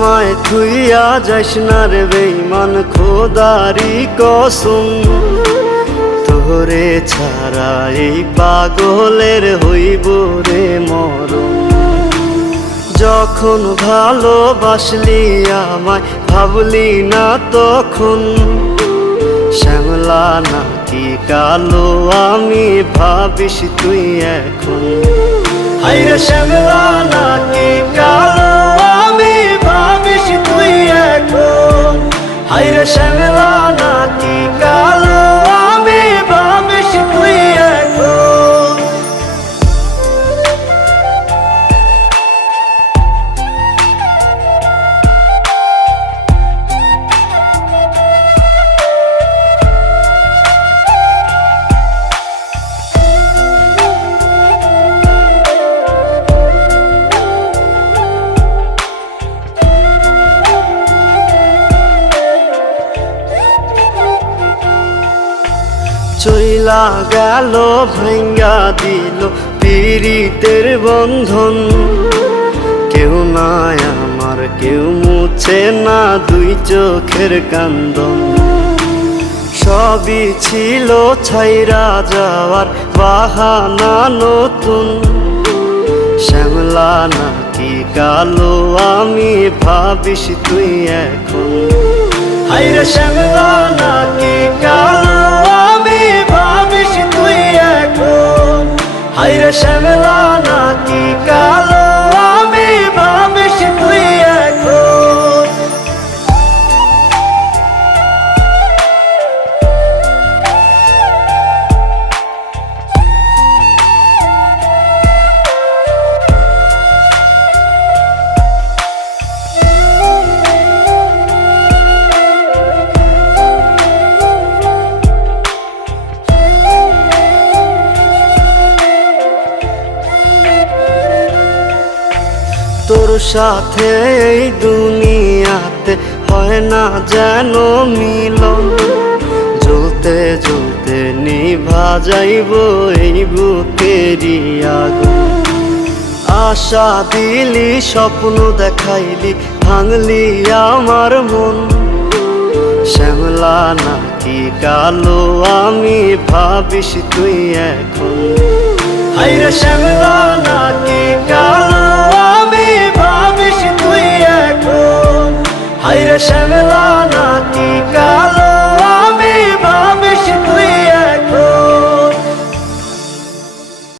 আমায় থুইয়া যাইস না রে বেঈমান, খোদারি কসম। তোরে ছাড়া এই পাগলের হইব রে মরণ। যখন ভালোবাসলি আমায় ভাবলি না তখন, শ্যামলা নাকি কালো আমি ভাবিস তুই এখন। হায়রে শ্যামলা নাকি কালো আমি ভাবিস তুই এখন। হায়রে শ্যামলা নাকি কালো আমি ভাবিস তুই এখন। চইলা গেল ভাঙ্গা দিল পীড়িতের বন্ধন। কেউ নাই আমার, কেউ মুছে না দুই চোখের কান্দন। সবই ছিল ছাইরা যাওয়ার বাহানা নতুন। শ্যামলা নাকি কালো আমি ভাবিস তুই এখন। হায়রে শ্যামলা নাকি কালো আমি ভাবিস তুই এখন। হায়রে শ্যামলা নাকি কালো আমি ভাবিস তুই এখন। তোর সাথে এই দুনিয়াতে হয় না যেন মিলন। জ্বলতে জ্বলতে নিভা যাইব এই বুকেরই আগুন। আশা দিলি, স্বপ্ন দেখাইলি, ভাঙলি আমার মন। শ্যামলা নাকি কালো আমি ভাবিস তুই এখন। হায়রে শ্যামলা নাকি কালো আমি ভাবিস তুই এখন। হায়রে শ্যামলা নাকি কালো আমি ভাবিস তুই